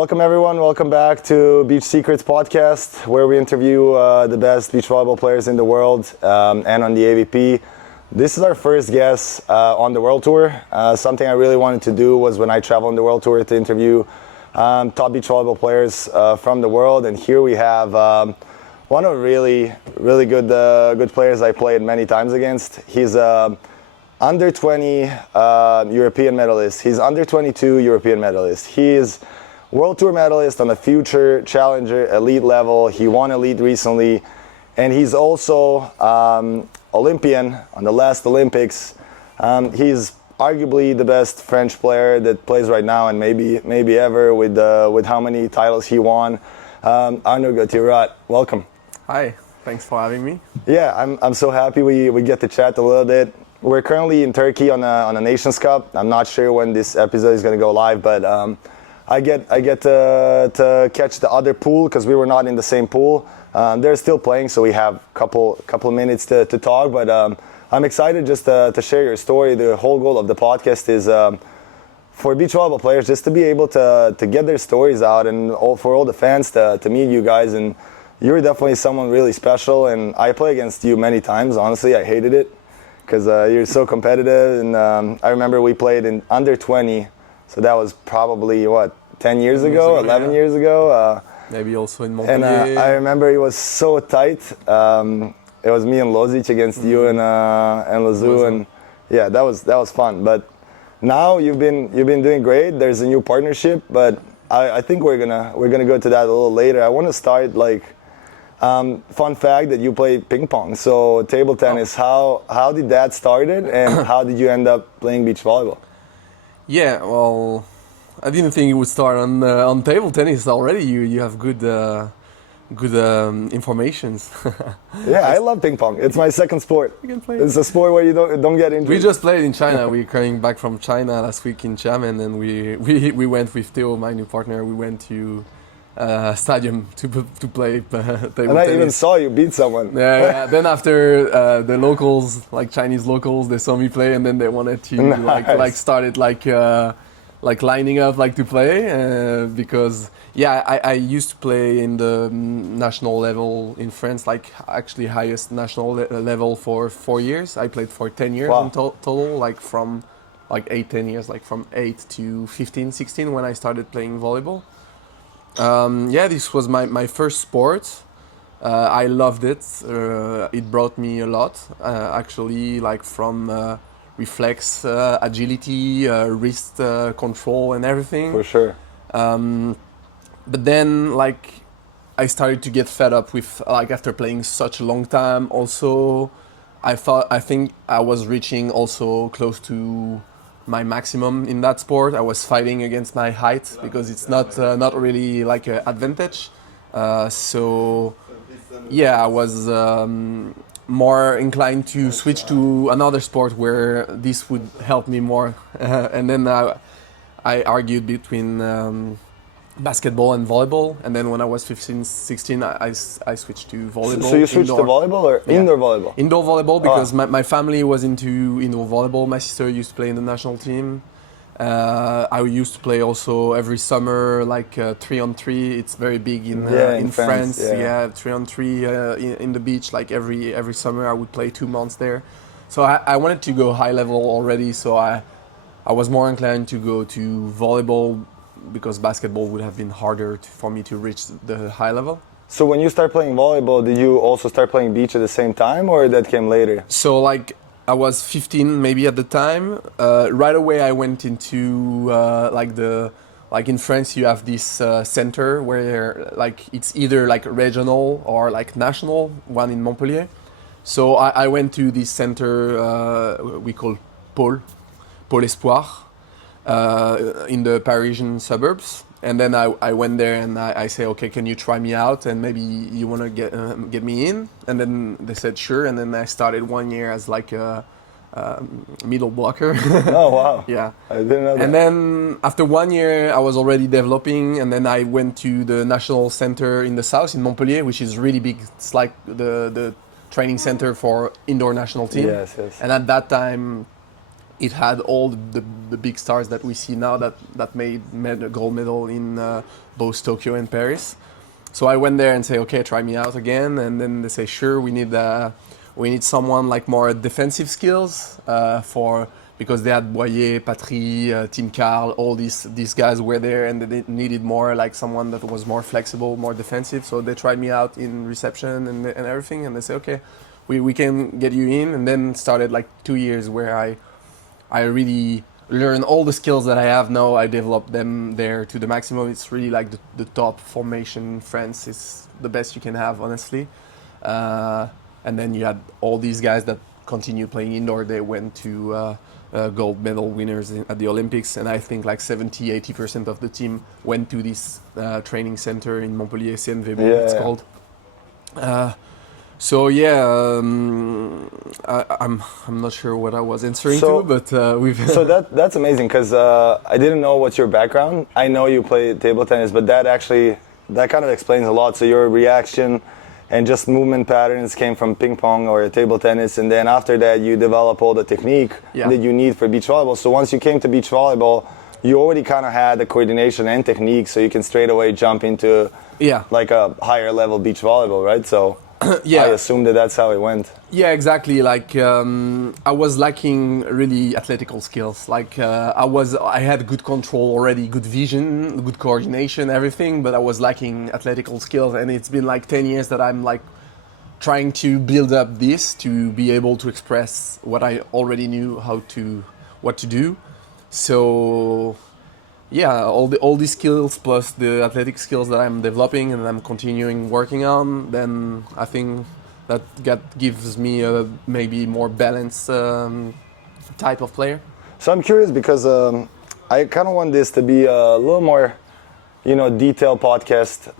Welcome everyone, welcome back to Beach Secrets podcast, where we interview the best beach volleyball players in the world and on the AVP. This is our first guest on the World Tour. Something I really wanted to do was when I travel on the World Tour to interview top beach volleyball players from the world, and here we have one of really good players I played many times against. He's under 20 European medalist. He's under 22 European medalist. He is World Tour medalist on the Future Challenger elite level. He won elite recently, and he's also Olympian on the last Olympics. He's arguably the best French player that plays right now, and maybe ever, with how many titles he won. Arnaud Gauthier-Rat, welcome. Hi, thanks for having me. Yeah, I'm so happy we get to chat a little bit. We're currently in Turkey on a Nations Cup. I'm not sure when this episode is going to go live, but I get to catch the other pool because we were not in the same pool. They're still playing, so we have a couple minutes to talk. But I'm excited just to share your story. The whole goal of the podcast is for beach volleyball players just to be able to get their stories out, and for all the fans to meet you guys. And you're definitely someone really special. And I play against you many times. Honestly, I hated it because you're so competitive. And I remember we played in under 20. So that was probably, 10 years ago, 11 years ago? Maybe also in Montpellier. And I remember it was so tight. It was me and Lozic against you and Lazou, and yeah, that was fun. But now you've been doing great. There's a new partnership, but I think we're gonna go to that a little later. I want to start fun fact that you play ping pong. So table tennis. How did that started, and how did you end up playing beach volleyball? Yeah, well, I didn't think it would start on table tennis already. You have good informations. Yeah, I love ping pong. It's my second sport. You can play. It's a sport where you don't get injured. We just played in China. We're coming back from China last week in Xiamen, and we went with Theo, my new partner. We went to stadium to play table tennis. And I even saw you beat someone. Yeah. Then after the locals, like Chinese locals, they saw me play, and then they wanted to Nice. started lining up to play because I used to play in the national level in France, actually highest national level for 4 years. I played for 10 years Wow. in total, from 10 years, from 8 to 15, 16 when I started playing volleyball. This was my first sport. I loved it. It brought me a lot, actually, from reflex, agility, wrist control, and everything. For sure. But then, I started to get fed up with, after playing such a long time. Also, I think I was reaching also close to my maximum in that sport. I was fighting against my height because it's not really an advantage. I was more inclined to switch to another sport where this would help me more. And then I argued between basketball and volleyball. And then when I was 15, 16, I switched to volleyball. So you switched to volleyball or indoor volleyball? Indoor volleyball, because my family was into indoor volleyball. My sister used to play in the national team. I used to play also every summer, 3-on-3. It's very big in France. 3-on-3 in the beach. Every summer, I would play 2 months there. So I wanted to go high level already. So I was more inclined to go to volleyball because basketball would have been harder for me to reach the high level. So when you start playing volleyball, did you also start playing beach at the same time, or that came later? So I was 15 maybe at the time. Right away I went into in France you have this center where it's either regional or national, one in Montpellier. So I went to this center we call Pôle Espoir in the Parisian suburbs. And then I went there and I say, okay, can you try me out and maybe you want to get me in? And then they said sure. And then I started 1 year as a middle blocker. Oh wow! Yeah, I didn't know that. And then after 1 year, I was already developing, and then I went to the national center in the south in Montpellier, which is really big. It's like the training center for indoor national team. Yes. And at that time, it had all the big stars that we see now that made a gold medal in both Tokyo and Paris. So I went there and say, okay, try me out again, and then they say, sure, we need someone like more defensive skills because they had Boyer, Patry, Tim Carl, all these guys were there, and they needed more like someone that was more flexible, more defensive. So they tried me out in reception and everything, and they say, okay, we can get you in, and then started like 2 years where I really learned all the skills that I have now. I developed them there to the maximum. It's really like the top formation in France. It's the best you can have, honestly. And then you had all these guys that continue playing indoor. They went to gold medal winners at the Olympics, and I think like 70-80% of the team went to this training center in Montpellier, CNVB, it's called. So yeah, I'm not sure what I was answering to, but we've. So that's amazing, because I didn't know what's your background. I know you play table tennis, but that kind of explains a lot. So your reaction and just movement patterns came from ping pong or table tennis, and then after that you develop all the technique that you need for beach volleyball. So once you came to beach volleyball, you already kind of had the coordination and technique, so you can straight away jump into like a higher level beach volleyball, right? So. I assume that's how it went. Yeah, exactly. Like I was lacking really athletic skills. Like I had good control already, good vision, good coordination, everything, but I was lacking athletic skills. And it's been like 10 years that I'm like trying to build up this to be able to express what I already knew what to do. So yeah, all these skills plus the athletic skills that I'm developing and I'm continuing working on, then I think that gives me a maybe more balanced type of player. So I'm curious because I kind of want this to be a little more, detailed podcast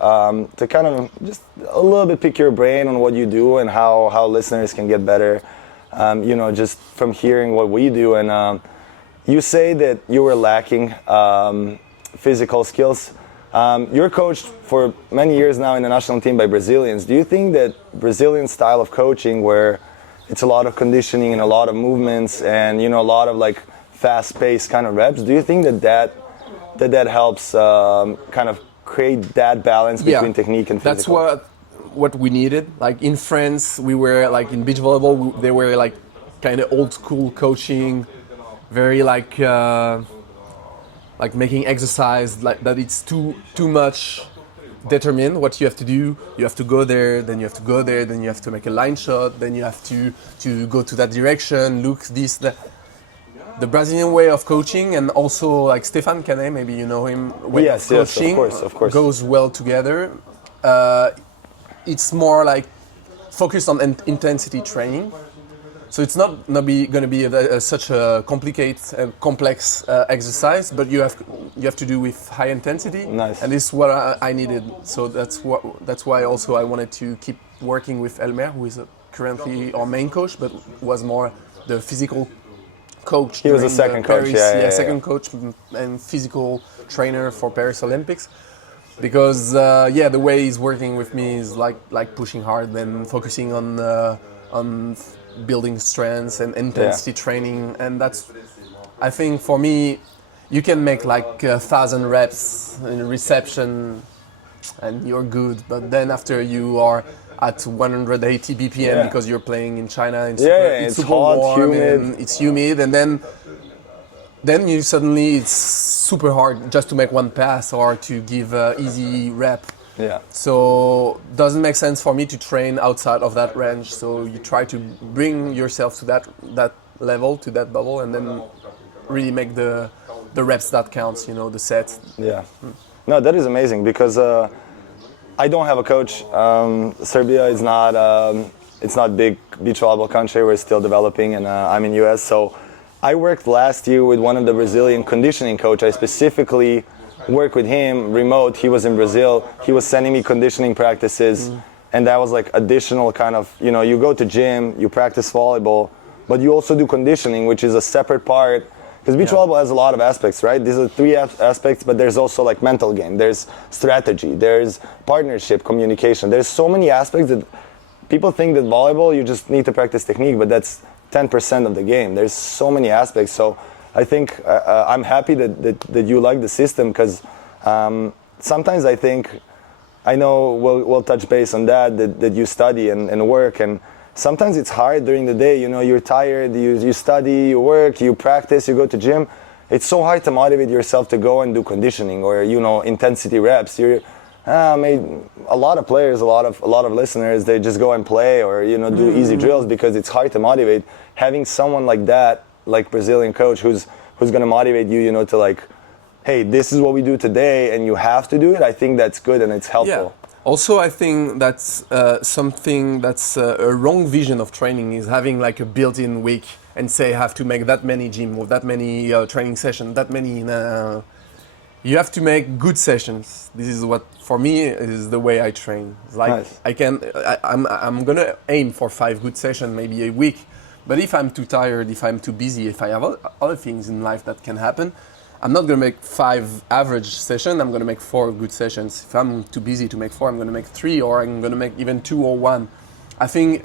to kind of just a little bit pick your brain on what you do and how listeners can get better, just from hearing what we do. And you say that you were lacking physical skills. You're coached for many years now in the national team by Brazilians. Do you think that Brazilian style of coaching, where it's a lot of conditioning and a lot of movements and a lot of like fast-paced kind of reps, do you think that helps kind of create that balance between technique and physical? That's what we needed. Like in France, we were like in beach volleyball, they were like kind of old school coaching. Very like making exercise like that. It's too much determined what you have to do. You have to go there, then you have to go there, then you have to make a line shot, then you have to go to that direction, look this, that. The Brazilian way of coaching, and also like Stefan Canet, maybe you know him. Yes, of course. Goes well together. It's more like focused on intensity training. So it's not going to be such a complicated, complex exercise, but you have to do with high intensity. Nice. And this is what I needed. So that's why also I wanted to keep working with Elmer, who is currently our main coach, but was more the physical coach. He was a second coach. Second coach and physical trainer for Paris Olympics. Because the way he's working with me is like pushing hard, then focusing on building strengths and intensity training, and that's, I think for me, you can make like 1,000 reps in reception and you're good, but then after you are at 180 BPM because you're playing in China and it's super hot, warm, humid. and it's humid, and then you suddenly it's super hard just to make one pass or to give an easy rep. Yeah. So doesn't make sense for me to train outside of that range. So you try to bring yourself to that level, to that bubble, and then really make the reps that counts. The sets. Yeah. No, that is amazing because I don't have a coach. Serbia is not it's not big beach volleyball country. We're still developing, and I'm in US. So I worked last year with one of the Brazilian conditioning coach. I specifically work with him remote. He was in Brazil. He was sending me conditioning practices, and that was like additional kind of, you go to gym, you practice volleyball, but you also do conditioning, which is a separate part, because beach volleyball has a lot of aspects, right? These are three aspects, but there's also like mental game, there's strategy, there's partnership, communication. There's so many aspects that people think that volleyball, you just need to practice technique, but that's 10% of the game. There's so many aspects. So I think I'm happy that you like the system, because sometimes I think, I know we'll touch base on that you study and work, and sometimes it's hard during the day. You're tired, you study, you work, you practice, you go to gym. It's so hard to motivate yourself to go and do conditioning or intensity reps. A lot of players, a lot of listeners, they just go and play or do easy drills because it's hard to motivate. Having someone like that, like Brazilian coach, who's going to motivate you, to like, hey, this is what we do today, and you have to do it. I think that's good and it's helpful. Yeah. Also, I think that's something that's a wrong vision of training, is having like a built-in week and say I have to make that many gym or that many training sessions, that many. You have to make good sessions. This is what, for me, is the way I train. Like nice. I'm gonna aim for 5 good sessions, maybe a week. But if I'm too tired, if I'm too busy, if I have other things in life that can happen, I'm not gonna make 5 average sessions. I'm gonna make 4 good sessions. If I'm too busy to make 4, I'm gonna make 3, or I'm gonna make even 2 or 1. I think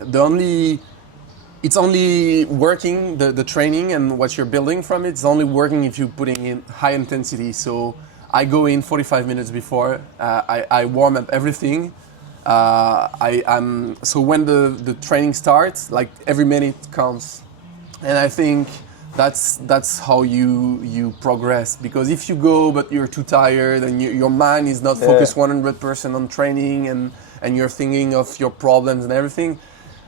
it's only working, the training and what you're building from it, it's only working if you're putting in high intensity. So I go in 45 minutes before, I warm up everything. So when the training starts, like every minute counts. And I think that's how you progress. Because if you go but you're too tired and your mind is not focused 100% on training and you're thinking of your problems and everything,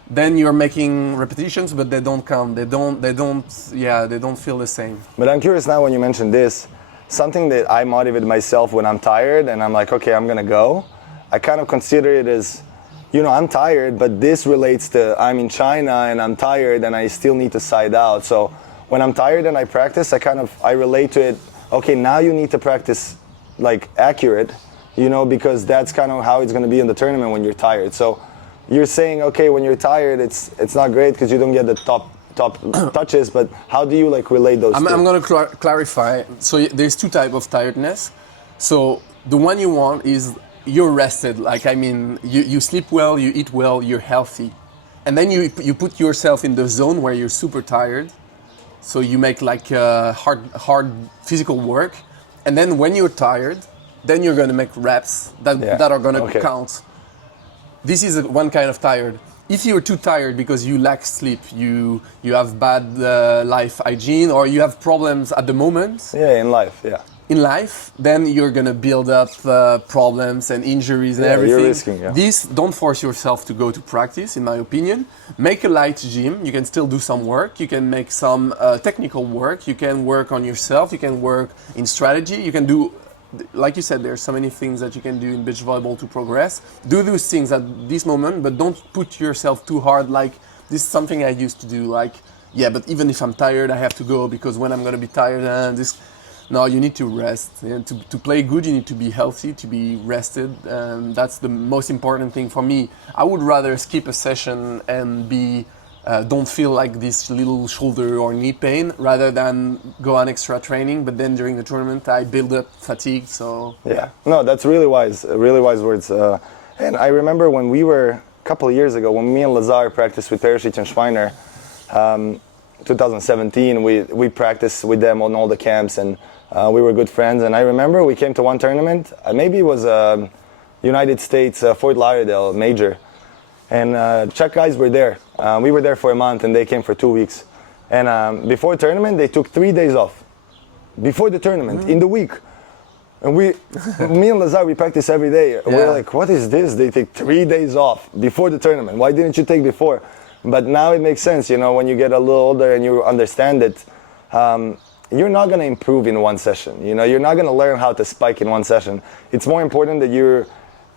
then you're making repetitions, but they don't count. They don't feel the same. But I'm curious now, when you mentioned this, something that I motivate myself when I'm tired and I'm like, okay, I'm gonna go. I kind of consider it as, I'm tired, but this relates to I'm in China and I'm tired and I still need to side out. So when I'm tired and I practice, I relate to it. Okay, now you need to practice like accurate, because that's kind of how it's gonna be in the tournament when you're tired. So you're saying, okay, when you're tired, it's not great because you don't get the top touches, but how do you like relate those two? I'm going to clarify. So there's 2 types of tiredness. So the one you want is you're rested. Like, I mean, you sleep well, you eat well, you're healthy. And then you put yourself in the zone where you're super tired. So you make like hard physical work. And then when you're tired, then you're going to make reps that are going to count. This is one kind of tired. If you're too tired because you lack sleep, you have bad life hygiene, or you have problems at the moment. In life, In life, then you're gonna build up problems and injuries and everything. You're risking, This, don't force yourself to go to practice, in my opinion. Make a light gym. You can still do some work. You can make some technical work. You can work on yourself. You can work in strategy. You can do, like you said, there's so many things that you can do in beach volleyball to progress. Do those things at this moment, but don't put yourself too hard. Like, this is something I used to do. Like, but even if I'm tired, I have to go, because when I'm gonna be tired, no, you need to rest. To play good, you need to be healthy, to be rested. That's the most important thing for me. I would rather skip a session and don't feel like this little shoulder or knee pain, rather than go on extra training. But then during the tournament, I build up fatigue. So no, that's really wise words. And I remember when we were a couple of years ago, when me and Lazar practiced with Perisic and Schweiner, 2017, we practiced with them on all the camps, and we were good friends. And I remember we came to one tournament, maybe it was United States Fort Lauderdale major, and Czech guys were there. We were there for a month and they came for 2 weeks. And before the tournament, they took 3 days off. Before the tournament, in the week. And me and Lazar, we practice every day. We're like, what is this? They take 3 days off before the tournament. Why didn't you take before? But now it makes sense, when you get a little older and you understand that you're not going to improve in one session. You're not going to learn how to spike in one session. It's more important that you're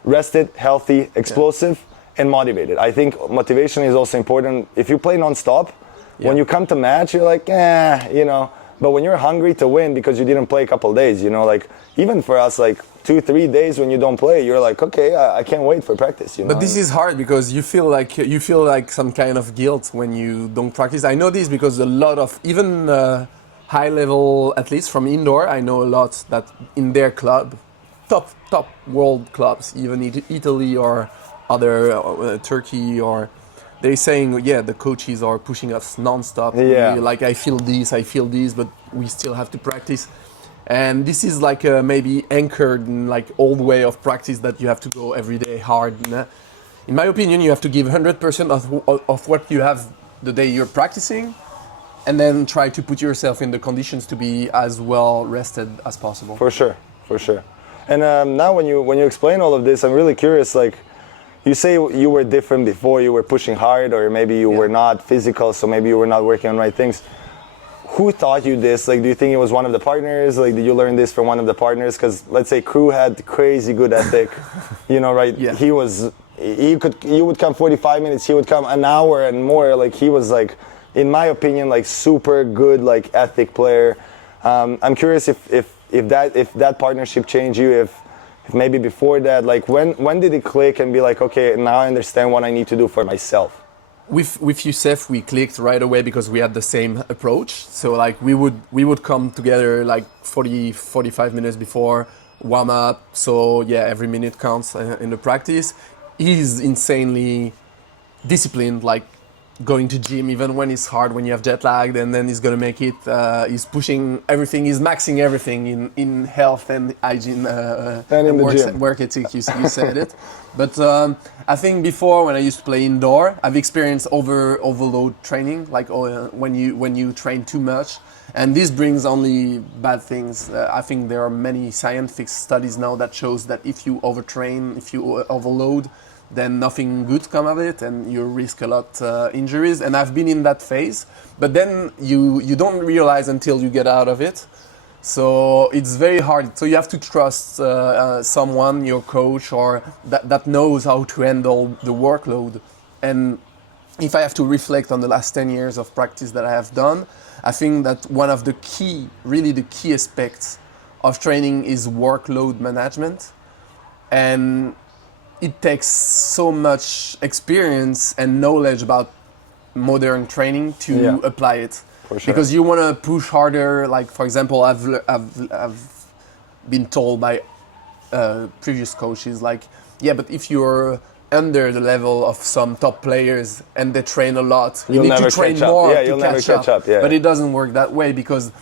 rested, healthy, explosive, and motivated. I think motivation is also important. If you play non-stop, when you come to match, you're like, But when you're hungry to win because you didn't play a couple of days, like even for us, like 2-3 days when you don't play, you're like, okay, I can't wait for practice. But this is hard because you feel like some kind of guilt when you don't practice. I know this because a lot of even high-level athletes from indoor, I know a lot that in their club, top world clubs, even Italy or other Turkey or they're saying, yeah, the coaches are pushing us non-stop. Yeah. Like I feel this, but we still have to practice. And this is like maybe anchored in like old way of practice that you have to go every day hard. In my opinion, you have to give 100% of what you have the day you're practicing, and then try to put yourself in the conditions to be as well rested as possible. For sure. And now when you explain all of this, I'm really curious, like, you say you were different before, you were pushing hard, or maybe you were not physical, so maybe you were not working on right things. Who taught you this? Like, do you think it was one of the partners? Like, did you learn this from one of the partners? Because let's say Crew had crazy good ethic, right? Yeah. You would come 45 minutes, he would come an hour and more. Like, he was like, in my opinion, like super good, like ethic player. I'm curious if that partnership changed you, if maybe before that, like when did it click and be like, okay, now I understand what I need to do for myself? With Youssef, we clicked right away because we had the same approach. So like we would come together like 45 minutes before warm up. So yeah, every minute counts in the practice. He's insanely disciplined, like going to gym even when it's hard, when you have jet lagged, and then he's gonna make it. He's pushing everything. He's maxing everything in health and hygiene and in the gym. Work ethic. You said it. But I think before, when I used to play indoor, I've experienced overload training, like when you train too much, and this brings only bad things. I think there are many scientific studies now that shows that if you overtrain, if you overload, then nothing good come of it, and you risk a lot injuries. And I've been in that phase, but then you don't realize until you get out of it. So it's very hard. So you have to trust someone, your coach, or that knows how to handle the workload. And if I have to reflect on the last 10 years of practice that I have done, I think that one of the key aspects of training is workload management. And it takes so much experience and knowledge about modern training to apply it. For sure. Because you want to push harder. Like, for example, I've been told by previous coaches, like, yeah, but if you're under the level of some top players and they train a lot, you need to train more to catch up. Yeah. But it doesn't work that way, because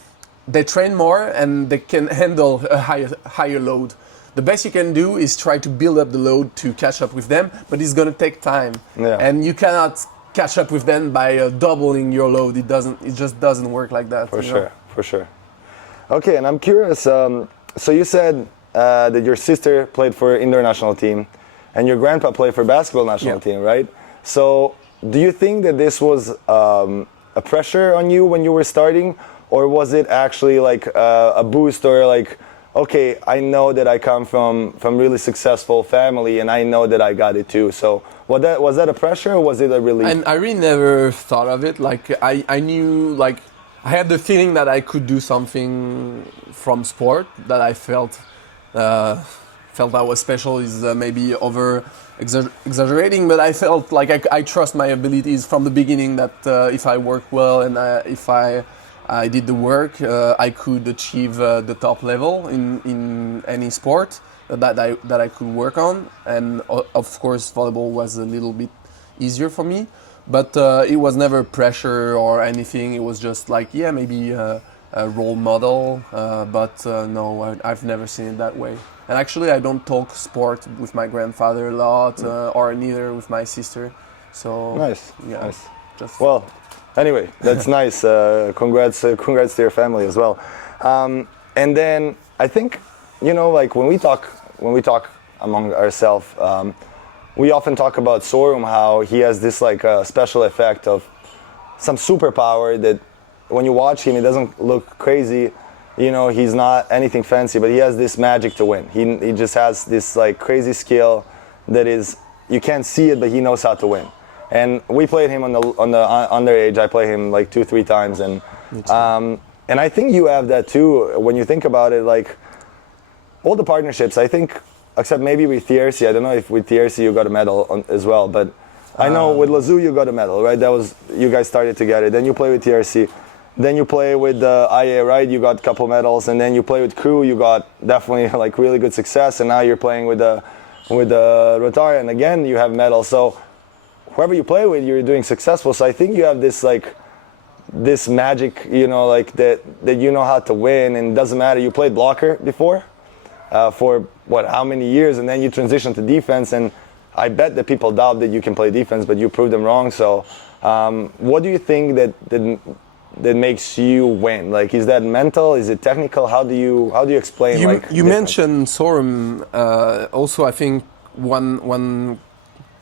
they train more and they can handle a higher load. The best you can do is try to build up the load to catch up with them, but it's going to take time. Yeah. And you cannot catch up with them by doubling your load. It just doesn't work like that. For sure. Okay, and I'm curious, so you said that your sister played for indoor national team and your grandpa played for basketball national team, right? So do you think that this was a pressure on you when you were starting, or was it actually like a boost, or like, okay, I know that I come from really successful family and I know that I got it too. So was that a pressure, or was it a relief? And I really never thought of it. Like I knew, like I had the feeling that I could do something from sport, that I felt I was special is maybe over exaggerating, but I felt like I trust my abilities from the beginning, that if I work well and if I did the work, I could achieve the top level in any sport that I could work on. And of course, volleyball was a little bit easier for me, but it was never pressure or anything. It was just like, yeah, maybe a role model, but no, I've never seen it that way. And actually, I don't talk sport with my grandfather a lot, or neither with my sister. So nice. Just well. Anyway, that's nice. Congrats to your family as well. And then I think, like when we talk among ourselves, we often talk about Sorum, how he has this like special effect of some superpower that when you watch him, he doesn't look crazy. He's not anything fancy, but he has this magic to win. He just has this like crazy skill that is, you can't see it, but he knows how to win. And we played him on the underage. I play him like 2-3 times, and I think you have that too. When you think about it, like all the partnerships, I think, except maybe with TRC. I don't know if with TRC you got a medal as well, but I know with Lazou you got a medal, right? That was, you guys started together. Then you play with TRC. Then you play with IA, right? You got a couple medals, and then you play with Crew. You got definitely like really good success, and now you're playing with Rotary, and again you have medals. So whoever you play with, you're doing successful. So I think you have this like this magic, like that you know how to win, and it doesn't matter. You played blocker before for how many years, and then you transition to defense, and I bet that people doubt that you can play defense, but you proved them wrong. So what do you think that makes you win? Like, is that mental? Is it technical? How do you explain? You mentioned Sorum. Also, I think one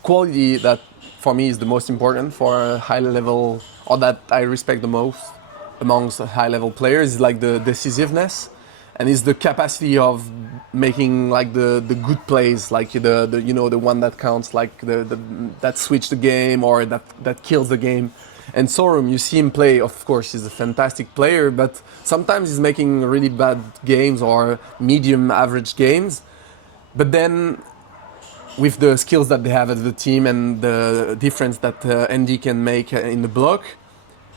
quality that for me is the most important for a high level, or that I respect the most amongst high level players, is like the decisiveness, and is the capacity of making like the good plays, like the one that counts, like that switch the game or that kills the game. And Sorum, you see him play, of course, he's a fantastic player, but sometimes he's making really bad games or medium average games. But then with the skills that they have as the team and the difference that Andy can make in the block,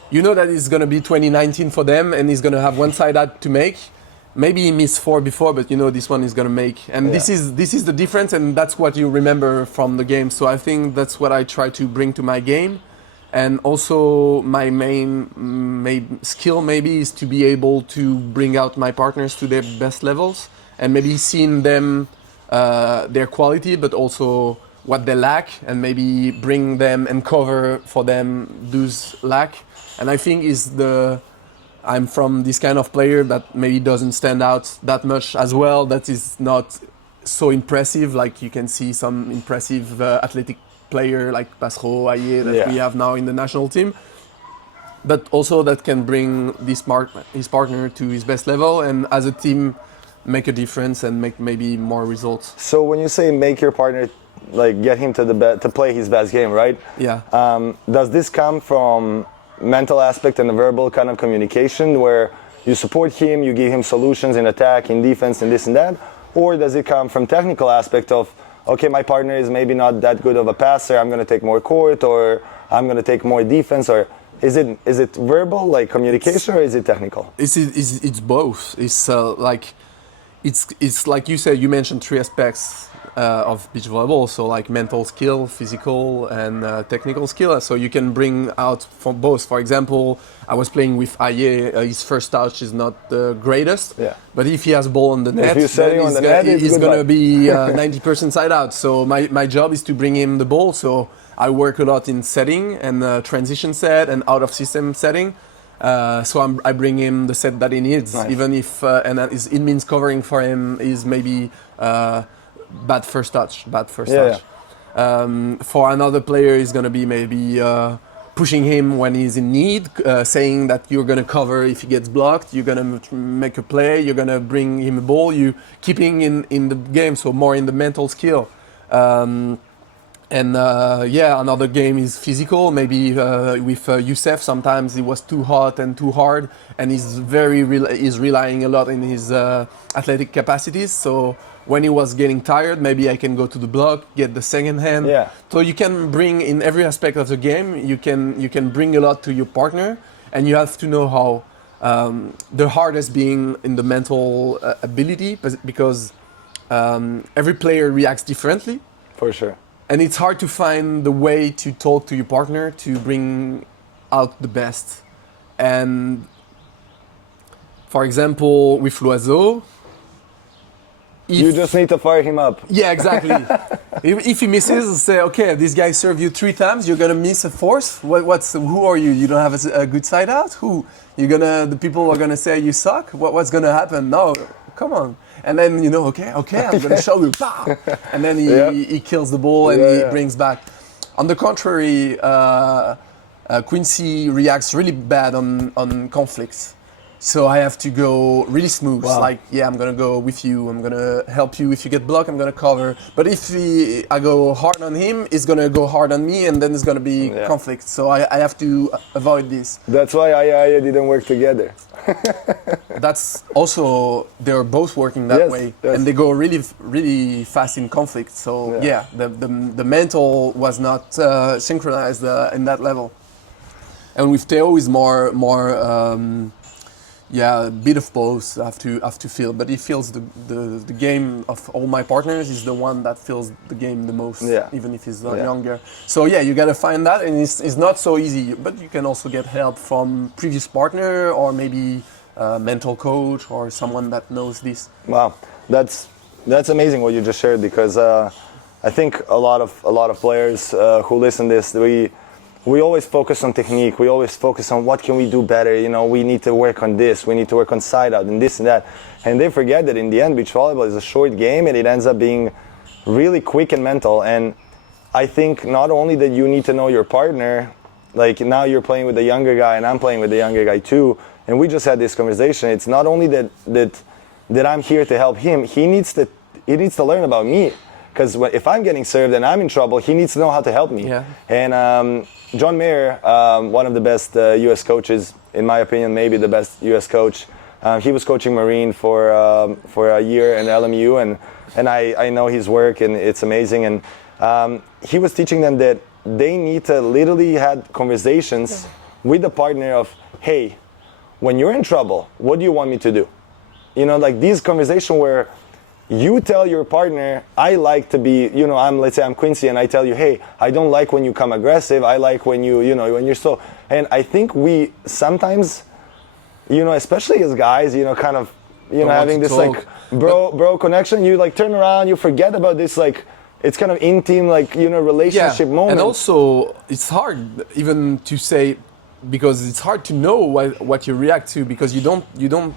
you know that it's going to be 2019 for them, and he's going to have one side out to make. Maybe he missed 4 before, but this one is going to make. And this is the difference, and that's what you remember from the game. So I think that's what I try to bring to my game. And also my main skill maybe is to be able to bring out my partners to their best levels, and maybe seeing them, their quality, but also what they lack, and maybe bring them and cover for them those lack. And I think I'm from this kind of player that maybe doesn't stand out that much as well, that is not so impressive. Like you can see some impressive athletic player like Passereau, Ayer that we have now in the national team, but also that can bring his partner to his best level, and as a team make a difference and make maybe more results. So when you say make your partner, like get him to play his best game, right? Yeah. Does this come from mental aspect and the verbal kind of communication where you support him, you give him solutions in attack, in defense, and this and that? Or does it come from technical aspect of, okay, my partner is maybe not that good of a passer, I'm going to take more court, or I'm going to take more defense, or is it verbal, like communication, or is it technical? It's both. It's like you said, you mentioned 3 aspects of beach volleyball, so like mental skill, physical, and technical skill. So you can bring out from both. For example, I was playing with Ayer, his first touch is not the greatest, but if he has ball on the net, he's going to be 90% side out. So my job is to bring him the ball. So I work a lot in setting and transition set and out of system setting. So I bring him the set that he needs, even if it means covering for him is maybe bad first touch. For another player, is going to be maybe pushing him when he's in need, saying that you're going to cover if he gets blocked, you're going to make a play, you're going to bring him a ball, you keeping in the game, so more in the mental skill. Another game is physical. Maybe with Youssef, sometimes it was too hot and too hard, and he's relying a lot in his athletic capacities. So when he was getting tired, maybe I can go to the block, get the second hand. Yeah. So you can bring in every aspect of the game. You can bring a lot to your partner, and you have to know how. The hardest being in the mental ability, because every player reacts differently. For sure. And it's hard to find the way to talk to your partner to bring out the best. And for example, with Loiseau, you just need to fire him up. Yeah, exactly. If he misses, say, okay, this guy served you 3 times, you're gonna miss a 4th. Who are you? You don't have a good side out? The people are gonna say you suck? What's gonna happen? No, come on. And then okay, I'm gonna show you. Bah! And then he kills the ball and he brings back. On the contrary, Quincy reacts really bad on conflicts. So I have to go really smooth. Wow. Like, I'm gonna go with you. I'm gonna help you. If you get blocked, I'm gonna cover. But if I go hard on him, it's gonna go hard on me, and then it's gonna be conflict. So I have to avoid this. That's why Aya didn't work together. That's also, they're both working that way, and they go really, really fast in conflict. So the mental was not synchronized in that level. And with Theo is more. Yeah, a bit of both have to feel, but he feels the game of all my partners is the one that feels the game the most, even if he's younger. So yeah, you gotta find that, and it's not so easy. But you can also get help from previous partner or maybe a mental coach or someone that knows this. Wow, that's amazing what you just shared, because I think a lot of players who listen to this, we always focus on technique. We always focus on what can we do better. You know, we need to work on this. We need to work on side out and this and that. And they forget that in the end, beach volleyball is a short game, and it ends up being really quick and mental. And I think not only that you need to know your partner, like now you're playing with a younger guy and I'm playing with a younger guy too. And we just had this conversation. It's not only that I'm here to help him. He needs to learn about me. Because if I'm getting served and I'm in trouble, he needs to know how to help me. Yeah. And John Mayer, one of the best U.S. coaches, in my opinion, maybe the best U.S. coach. He was coaching Marine for a year in LMU, and I know his work, and it's amazing. And he was teaching them that they need to literally have conversations with the partner of, hey, when you're in trouble, what do you want me to do? You know, like these conversations where you tell your partner, I like to be, you know, let's say I'm Quincy, and I tell you, hey, I don't like when you come aggressive. I like when when you're so. And I think we sometimes, you know, especially as guys, you know, kind of, you know, having this like bro connection, you like turn around, you forget about this, like, it's kind of intimate, like, you know, relationship moment. And also, it's hard even to say, because it's hard to know what you react to, because you don't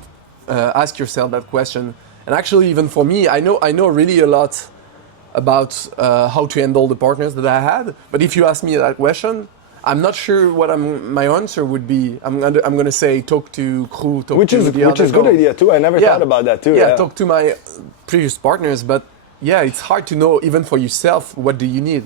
ask yourself that question. And actually, even for me, I know really a lot about how to handle the partners that I had. But if you ask me that question, I'm not sure what my answer would be. I'm gonna say talk to crew, which is a good idea too. I never thought about that too. Yeah, talk to my previous partners. But yeah, it's hard to know even for yourself, what do you need.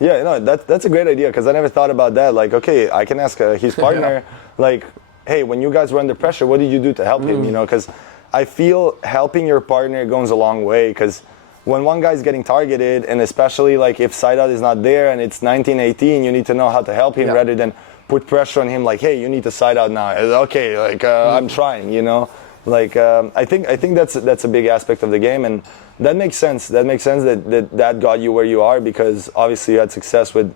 Yeah, no, that's a great idea, because I never thought about that. Like, okay, I can ask his partner, like, hey, when you guys were under pressure, what did you do to help him? You know, because I feel helping your partner goes a long way, because when one guy's getting targeted, and especially like if side out is not there and it's 19-18, you need to know how to help him rather than put pressure on him like, hey, you need to side out now. Okay, like I'm trying, you know. Like I think that's a big aspect of the game, and that makes sense. That makes sense that got you where you are, because obviously you had success with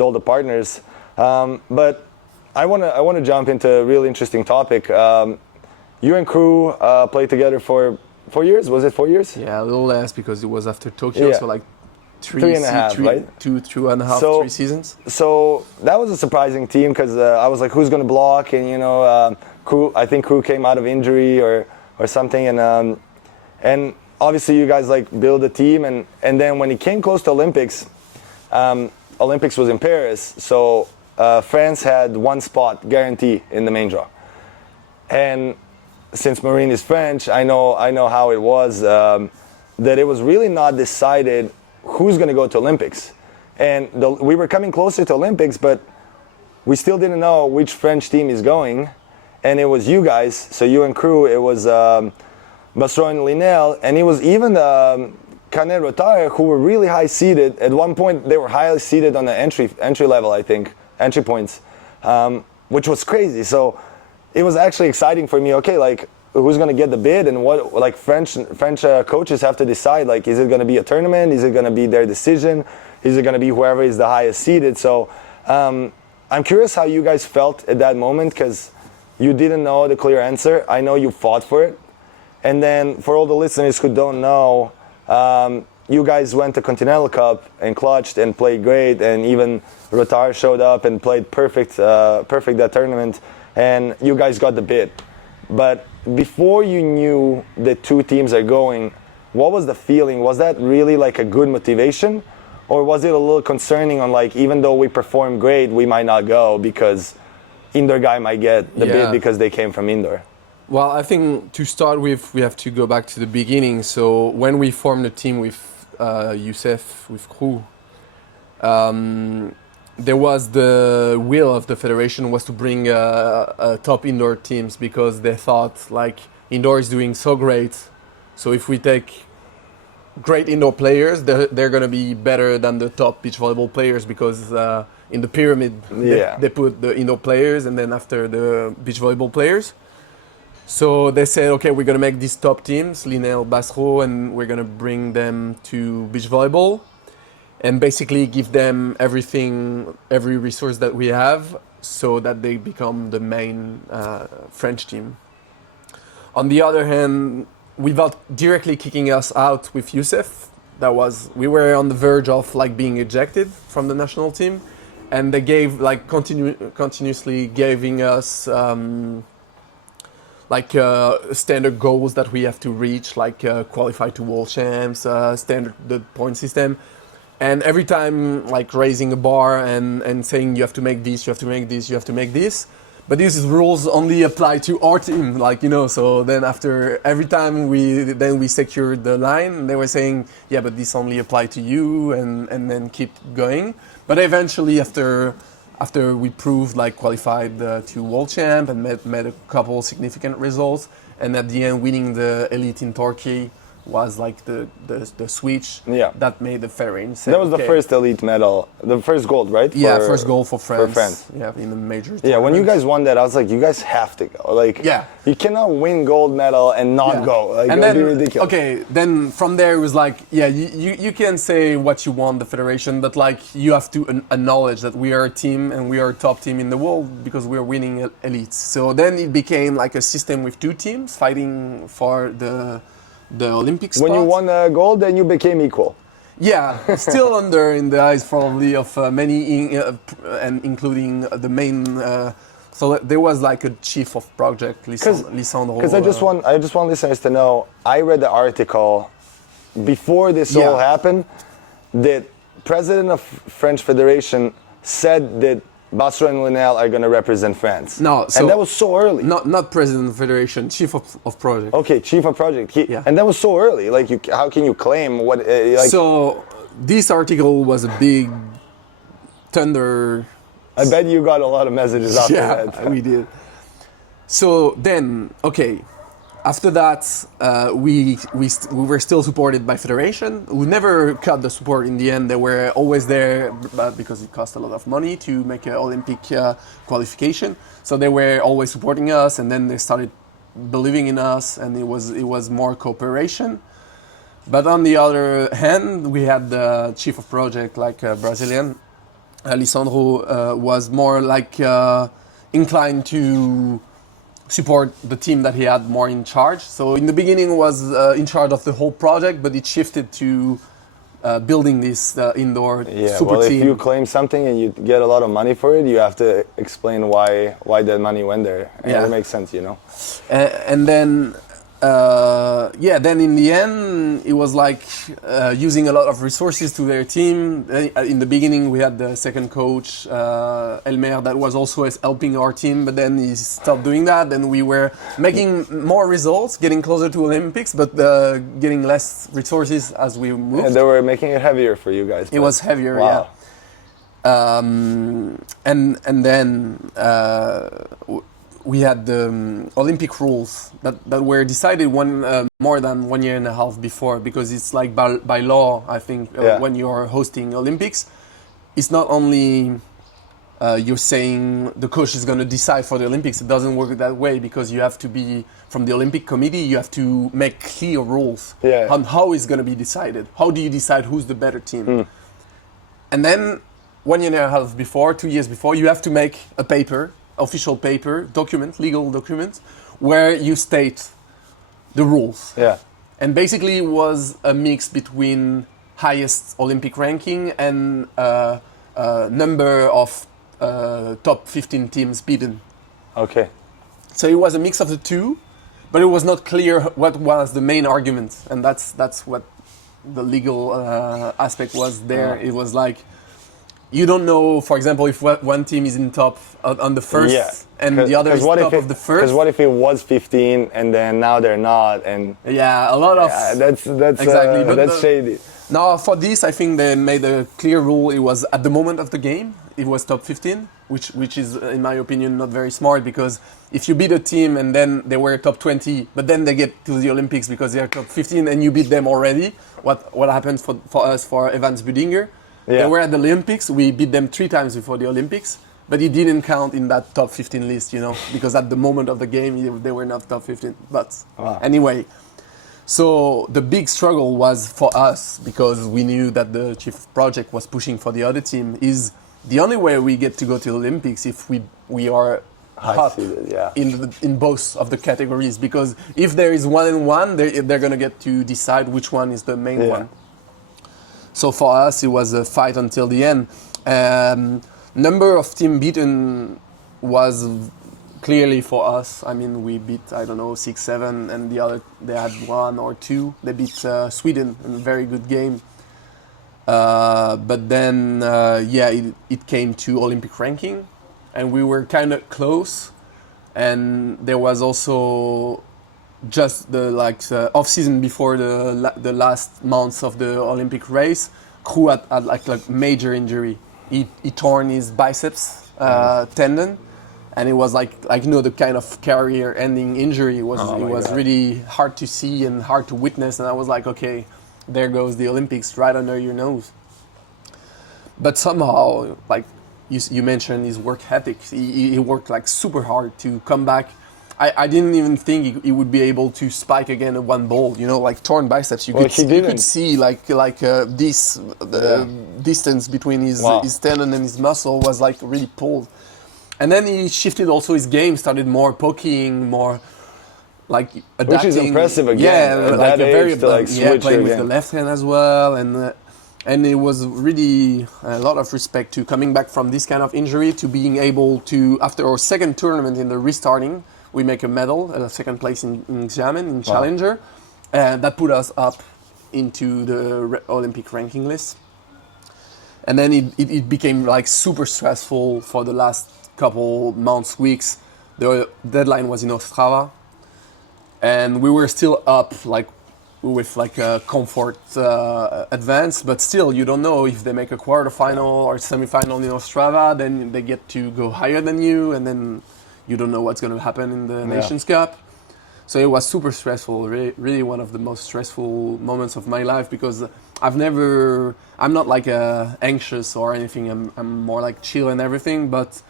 all the partners. But I wanna jump into a really interesting topic. You and crew played together for 4 years. Was it 4 years? Yeah, a little less, because it was after Tokyo, so like three and a half, right? Two and a half, 3 seasons. So that was a surprising team, because I was like, who's going to block? And you know, crew. I think crew came out of injury or something, and obviously you guys like build a team, and then when it came close to Olympics, Olympics was in Paris, so France had one spot guarantee in the main draw, and since Marine is French, I know how it was, that it was really not decided who's going to go to Olympics. And we were coming closer to Olympics, but we still didn't know which French team is going. And it was you guys, so you and crew, it was Basron and Linel, and it was even Canet Rotare, who were really high seeded. At one point, they were highly seeded on the entry level, I think, entry points, which was crazy. So it was actually exciting for me. Okay, like who's going to get the bid, and what like French coaches have to decide. Like, is it going to be a tournament? Is it going to be their decision? Is it going to be whoever is the highest seeded? So I'm curious how you guys felt at that moment, because you didn't know the clear answer. I know you fought for it. And then for all the listeners who don't know, you guys went to Continental Cup and clutched and played great, and even Rotare showed up and played perfect that tournament. And you guys got the bid. But before you knew the two teams are going, what was the feeling? Was that really like a good motivation? Or was it a little concerning on like, even though we perform great, we might not go because indoor guy might get the bid because they came from indoor? Well, I think to start with, we have to go back to the beginning. So when we formed the team with Youssef, with crew, there was the will of the federation was to bring top indoor teams, because they thought like indoor is doing so great. So if we take great indoor players, they're going to be better than the top beach volleyball players, because in the pyramid they put the indoor players and then after the beach volleyball players. So they said, okay, we're gonna make these top teams, Linel, Basro, and we're gonna bring them to beach volleyball, and basically give them everything, every resource that we have, so that they become the main French team. On the other hand, without directly kicking us out with Youssef, we were on the verge of like being ejected from the national team, and they gave like continuously giving us standard goals that we have to reach, like qualify to world champs, standard the point system, and every time like raising a bar and saying you have to make this, you have to make this, you have to make this. But these rules only apply to our team, like, you know, so then after every time we secured the line, they were saying, yeah, but this only apply to you, and then keep going. But eventually after we proved, like, qualified to world champ and made a couple significant results, and at the end winning the elite in Turkey was like the switch that made the federation say, that was the first elite medal, the first gold, right? First goal for France. For France. Yeah, in the major tournament. Yeah, when you guys won that, I was like, you guys have to go. Like, you cannot win gold medal and not go. Like, and it would be ridiculous. Okay, then from there it was like, you can say what you want, the federation, but like you have to acknowledge that we are a team and we are a top team in the world because we are winning elites. So then it became like a system with two teams fighting for the Olympic spot. When you won gold, then you became equal. Yeah, still under in the eyes probably of many, and including the main. So there was like a chief of project, Lisandro. Because I just want listeners to know. I read the article before this all happened. That president of French Federation said that Basro and Linel are going to represent France. No, and that was so early. Not president of federation, chief of project. Okay, chief of project. And that was so early. Like, how can you claim what? So this article was a big thunder. I bet you got a lot of messages after that. Yeah, we did. So then, okay. After that, we were still supported by federation. We never cut the support in the end. They were always there, but because it cost a lot of money to make an Olympic qualification. So they were always supporting us, and then they started believing in us, and it was more cooperation. But on the other hand, we had the chief of project, like Brazilian, Lisandro, was more like inclined to support the team that he had more in charge. So in the beginning was in charge of the whole project, but it shifted to building this indoor super team. If you claim something and you get a lot of money for it, you have to explain why that money went there. And it makes sense, you know. And then then in the end, it was like using a lot of resources to their team. In the beginning, we had the second coach, Elmer, that was also helping our team, but then he stopped doing that, and we were making more results, getting closer to Olympics, but getting less resources as we moved. Yeah, they were making it heavier for you guys. It was heavier, wow. And then we had the Olympic rules that were decided more than 1 year and a half before, because it's like by law, I think, when you're hosting Olympics, it's not only you're saying the coach is going to decide for the Olympics. It doesn't work that way, because you have to be, from the Olympic Committee, you have to make clear rules on how it's going to be decided. How do you decide who's the better team? And then 1 year and a half before, 2 years before, you have to make a paper, official paper, legal document, where you state the rules. Yeah. And basically it was a mix between highest Olympic ranking and number of top 15 teams beaten. Okay. So it was a mix of the two, but it was not clear what was the main argument, and that's what the legal aspect was there. It was like, you don't know, for example, if one team is in top on the first and the other is top of the first. Because what if it was 15 and then now they're not? And a lot of that's exactly. That's shady. Now for this, I think they made a clear rule. It was at the moment of the game, it was top 15, which is, in my opinion, not very smart, because if you beat a team and then they were top 20, but then they get to the Olympics because they are top 15 and you beat them already, what happened for us, for Evans Budinger? They were at the Olympics. We beat them 3 times before the Olympics. but he didn't count in that top 15 list, because at the moment of the game they were not top 15. But anyway, so the big struggle was for us, because we knew that the chief of project was pushing for the other team, is the only way we get to go to the Olympics if we are up in both of the categories, because if there is 1 and 1, they're going to get to decide which one is the main one. So for us, it was a fight until the end. Number of team beaten was clearly for us. I mean, we beat, 6, 7, and the other, they had 1 or 2. They beat Sweden in a very good game. But then, it came to Olympic ranking, and we were kind of close. And there was also just the off season before the last months of the Olympic race. Krug had like major injury. He torn his biceps tendon, and it was like the kind of career-ending injury. It was really hard to see and hard to witness. And I was like, okay, there goes the Olympics right under your nose. But somehow, like you mentioned, his work ethic. He worked like super hard to come back. I didn't even think he would be able to spike again at one ball. Like torn biceps. You could see this distance between his tendon and his muscle was like really pulled. And then he shifted also his game, started more poking, more like adapting. Which is impressive again. Yeah, like playing with the left hand as well, and it was really a lot of respect to coming back from this kind of injury to being able to, after our second tournament in the restarting, we make a medal, second place in Xiamen, in Challenger. And that put us up into the Olympic ranking list. And then it became like super stressful for the last couple months, weeks. The deadline was in Ostrava. And we were still up with a comfort advance, but still you don't know if they make a quarterfinal or semifinal in Ostrava, then they get to go higher than you, and then you don't know what's going to happen in the Nations Cup. So it was super stressful, really one of the most stressful moments of my life, because I'm not like anxious or anything, I'm more like chill and everything, but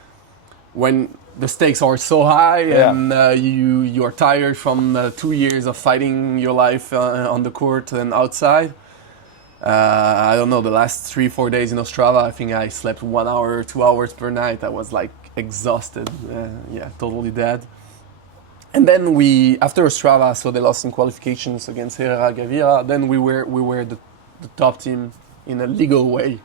when the stakes are so high and you are tired from 2 years of fighting your life on the court and outside, I don't know, the last 3-4 days in Ostrava, I think I slept 1 hour, 2 hours per night. I was like exhausted, totally dead. And then after Ostrava, so they lost in qualifications against Herrera Gavira, then we were the top team in a legal way,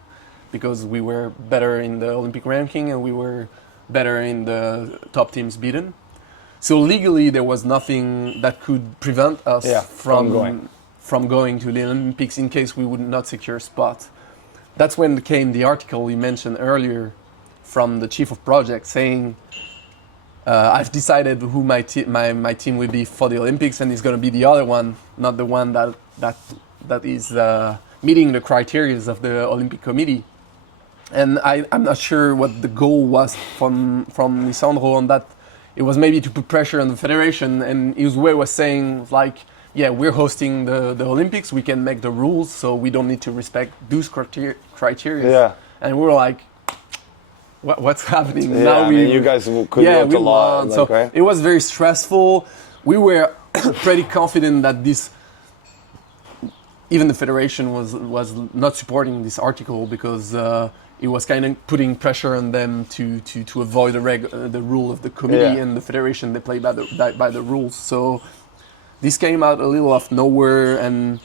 because we were better in the Olympic ranking and we were better in the top teams beaten. So legally there was nothing that could prevent us from going to the Olympics in case we would not secure a spot. That's when came the article you mentioned earlier from the chief of project saying, I've decided who my team will be for the Olympics, and it's going to be the other one, not the one that is meeting the criteria of the Olympic Committee. And I'm not sure what the goal was from Lisandro on that. It was maybe to put pressure on the federation, and his way was saying we're hosting the Olympics, we can make the rules, so we don't need to respect those criteria. Yeah. And we were like, what's happening? Yeah, now you guys could vote a lot. So right? It was very stressful. We were pretty confident that even the federation was not supporting this article, because it was kind of putting pressure on them to avoid the rule of the committee and the federation. They play by the rules. So this came out a little off nowhere, and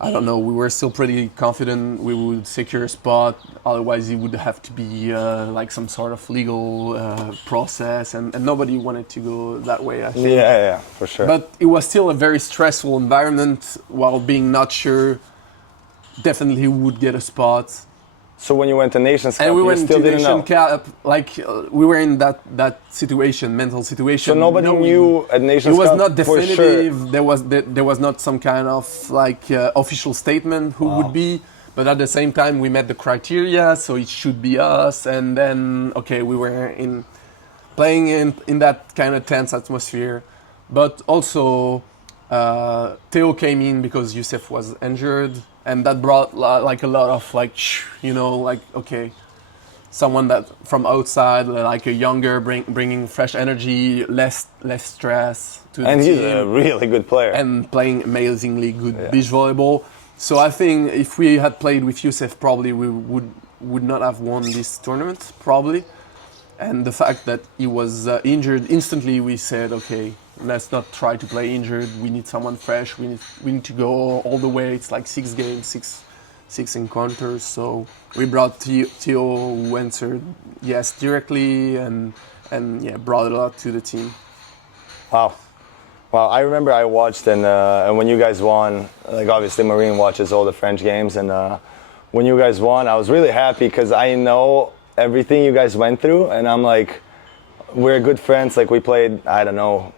I don't know, we were still pretty confident we would secure a spot. Otherwise, it would have to be like some sort of legal process, and nobody wanted to go that way, I think. Yeah, for sure. But it was still a very stressful environment, while being not sure definitely who would get a spot. So when you went to Nations Cup, and we went you still to didn't know? Cup, we were in that situation, mental situation. So nobody knew at Nations Cup. It was not definitive. Sure. There was not some kind of official statement who would be. But at the same time, we met the criteria, so it should be us. And then we were playing in that kind of tense atmosphere. But also, Theo came in because Youssef was injured. And that brought a lot of someone that from outside, like a younger, bringing fresh energy, less stress to the And team. he's a really good player. And playing amazingly good beach volleyball. So I think if we had played with Youssef, probably we would not have won this tournament, probably. And the fact that he was injured, instantly we said, okay, let's not try to play injured. We need someone fresh. We need to go all the way. It's like 6 games, six encounters. So we brought Theo, who answered yes directly, and brought a lot to the team. Wow. Well, I remember I watched, and when you guys won, like obviously Marine watches all the French games, and when you guys won, I was really happy because I know everything you guys went through, and I'm like, we're good friends. Like we played, I don't know,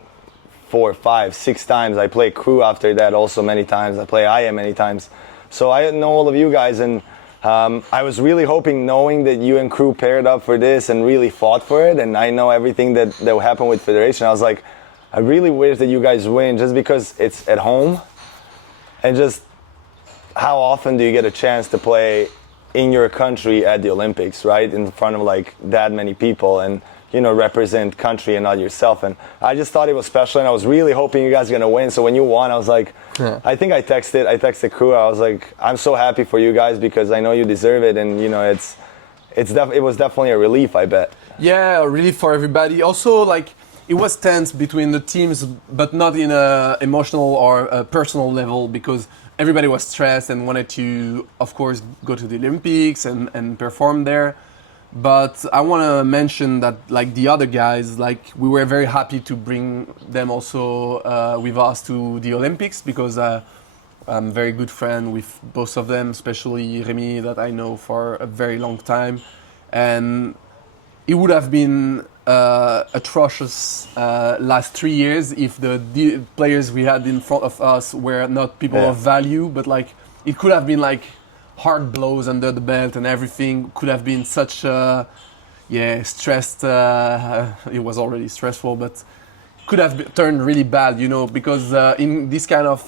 4, 5, 6 times. I played crew after that also many times. I play IA many times. So I know all of you guys, and I was really hoping, knowing that you and crew paired up for this and really fought for it, and I know everything that happened with Federation. I was like, I really wish that you guys win, just because it's at home, and just how often do you get a chance to play in your country at the Olympics, right, in front of like that many people, and represent country and not yourself. And I just thought it was special, and I was really hoping you guys were gonna win. So when you won, I was like, I think I texted crew. I was like, I'm so happy for you guys because I know you deserve it, and it was definitely a relief, I bet. Yeah, a relief for everybody. Also, like, it was tense between the teams, but not in a emotional or a personal level, because everybody was stressed and wanted to, of course, go to the Olympics and perform there. But I want to mention that, like, the other guys, like, we were very happy to bring them also with us to the Olympics, because I'm a very good friend with both of them, especially Remy, that I know for a very long time. And it would have been atrocious last 3 years if the players we had in front of us were not people of value, but like it could have been like hard blows under the belt, and everything could have been such stressed. It was already stressful, but could have turned really bad, because in this kind of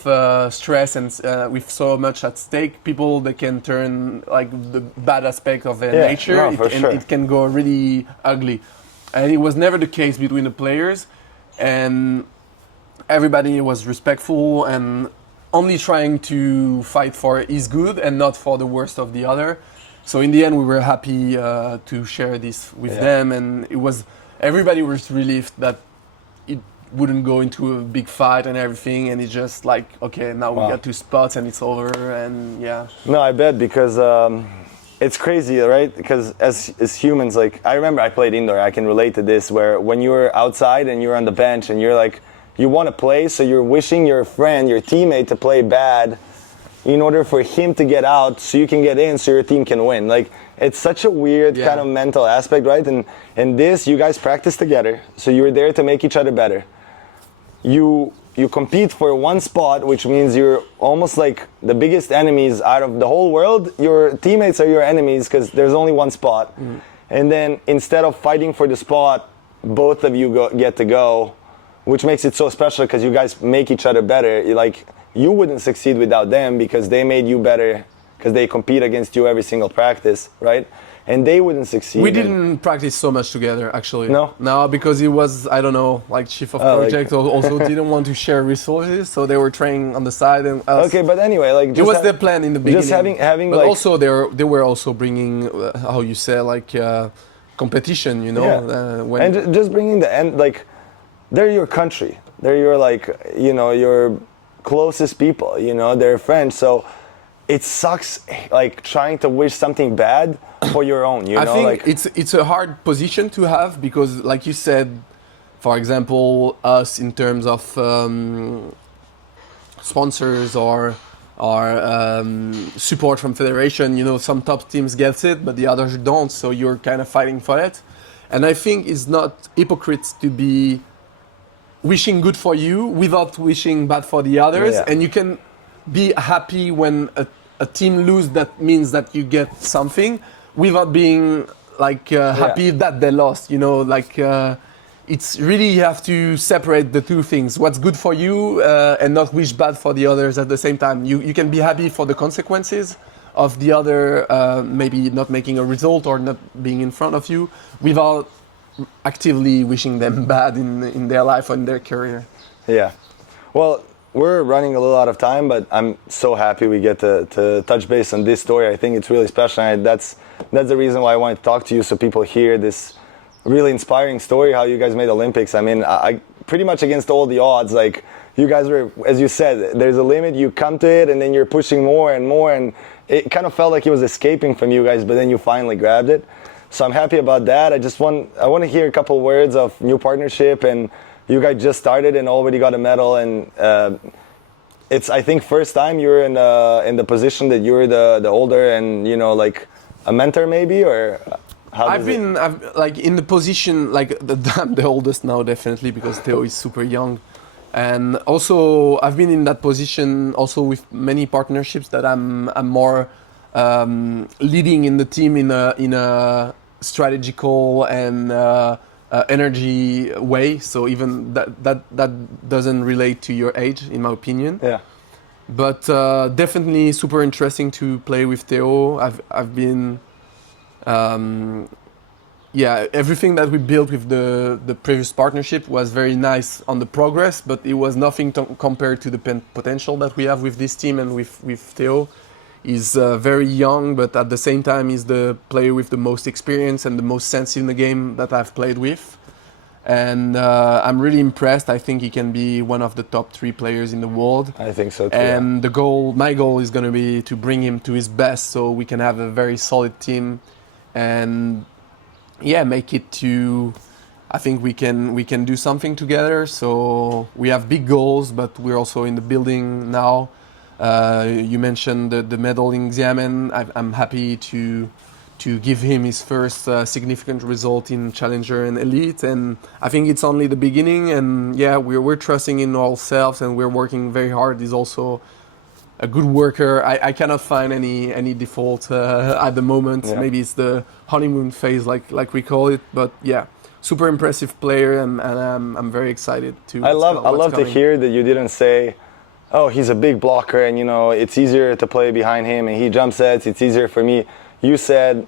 stress and with so much at stake, people, they can turn like the bad aspect of their nature. It can go really ugly. And it was never the case between the players, and everybody was respectful and only trying to fight for his good and not for the worst of the other. So in the end, we were happy to share this with them, and everybody was relieved that it wouldn't go into a big fight and everything, and it's just like, okay, now we got 2 spots and it's over, and No, I bet, because it's crazy, right? Because as humans, like, I remember I played indoor, I can relate to this, where when you're outside and you're on the bench and you're like, you want to play, so you're wishing your friend, your teammate to play bad in order for him to get out so you can get in so your team can win. Like, it's such a weird kind of mental aspect, right? And this, you guys practice together, so you're there to make each other better. You compete for one spot, which means you're almost like the biggest enemies out of the whole world. Your teammates are your enemies because there's only one spot. Mm-hmm. And then instead of fighting for the spot, both of you get to go, which makes it so special because you guys make each other better. You wouldn't succeed without them because they made you better, because they compete against you every single practice, right? And they wouldn't succeed. We didn't practice so much together, actually. No, because he was, I don't know, like chief of project, also didn't want to share resources, so they were training on the side. And us. Okay, but anyway, like it was the plan in the beginning. Just having, but like, also they were also bringing, how you say, like competition, and just bringing the end, like, they're your country, they're your, like, your closest people, they're French, so it sucks, like, trying to wish something bad for your own, I think like, it's a hard position to have, because, like you said, for example, us in terms of sponsors or support from federation, some top teams get it, but the others don't, so you're kind of fighting for it. And I think it's not hypocrite to be wishing good for you without wishing bad for the others, and you can be happy when a team lose. That means that you get something, without being like happy that they lost. It's really, you have to separate the two things: what's good for you and not wish bad for the others at the same time. You can be happy for the consequences of the other maybe not making a result or not being in front of you without actively wishing them bad in their life or in their career. Yeah. Well, we're running a little out of time, but I'm so happy we get to touch base on this story. I think it's really special, and that's the reason why I wanted to talk to you, so people hear this really inspiring story, how you guys made Olympics. I mean, I pretty much against all the odds, like, you guys were, as you said, there's a limit, you come to it, and then you're pushing more and more, and it kind of felt like it was escaping from you guys, but then you finally grabbed it. So I'm happy about that. I want to hear a couple words of new partnership, and you guys just started and already got a medal, and it's, I think, first time you're in the position that you're the older and, you know, like a mentor maybe, or how I've like in the position, like I'm the oldest now, definitely, because Theo is super young. And also I've been in that position also with many partnerships that I'm more leading in the team in a strategical and energy way. So even that doesn't relate to your age, in my opinion. Yeah. But definitely super interesting to play with Theo. I've been everything that we built with the previous partnership was very nice on the progress, but it was nothing compared to the potential that we have with this team and with Theo. He's very young, but at the same time he's the player with the most experience and the most sense in the game that I've played with. And I'm really impressed. I think he can be one of the top 3 players in the world. I think so too. And my goal is going to be to bring him to his best, so we can have a very solid team and make it to, I think we can do something together. So we have big goals, but we're also in the building now. You mentioned the medaling exam, and I'm happy to give him his first significant result in Challenger and Elite, and I think it's only the beginning. And we're trusting in ourselves, and we're working very hard. He's also a good worker. I cannot find any default at the moment. Yeah. Maybe it's the honeymoon phase, like we call it. But super impressive player, and I'm very excited to. I love to hear that you didn't say, "Oh, he's a big blocker, and you know it's easier to play behind him, and he jump sets. It's easier for me." You said,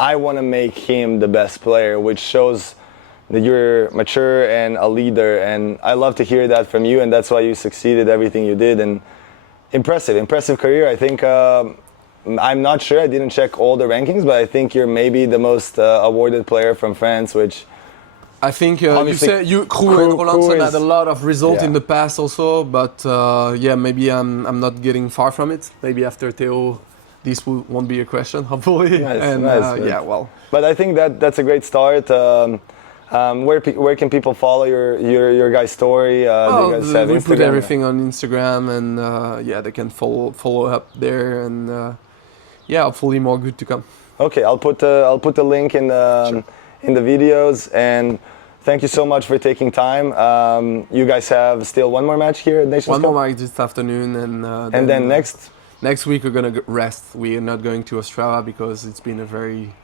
"I want to make him the best player," which shows that you're mature and a leader. And I love to hear that from you, and that's why you succeeded everything you did. And impressive career. I think I'm not sure. I didn't check all the rankings, but I think you're maybe the most awarded player from France, which. I think you said Krug and Rolandson had a lot of results in the past also, but maybe I'm not getting far from it. Maybe after Theo, this won't be a question, hopefully. Nice. But I think that's a great start. Where can people follow your guys' story? Do you guys have we Instagram? put everything on Instagram, and they can follow up there, and hopefully more good to come. Okay, I'll put the link in the videos, and thank you so much for taking time. You guys have still one more match here at Nations Cup? One more match this afternoon, and then next week we're gonna rest. We are not going to Australia because it's been a very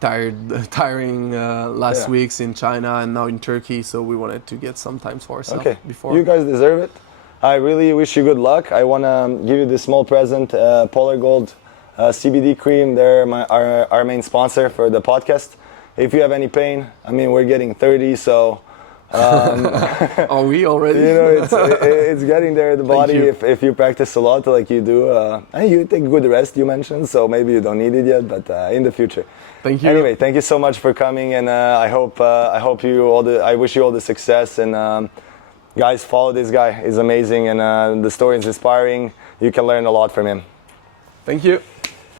tiring last weeks in China and now in Turkey, so we wanted to get some time for ourselves before. You guys deserve it. I really wish you good luck. I want to give you this small present, Polar Gold CBD cream. They're our main sponsor for the podcast. If you have any pain, I mean, we're getting 30, so... Are we already? You know, it's getting there in the body if you practice a lot like you do. And you take good rest, you mentioned, so maybe you don't need it yet, but in the future. Thank you. Anyway, thank you so much for coming, and I wish you all the success, and guys, follow this guy. He's amazing, and the story is inspiring. You can learn a lot from him. Thank you.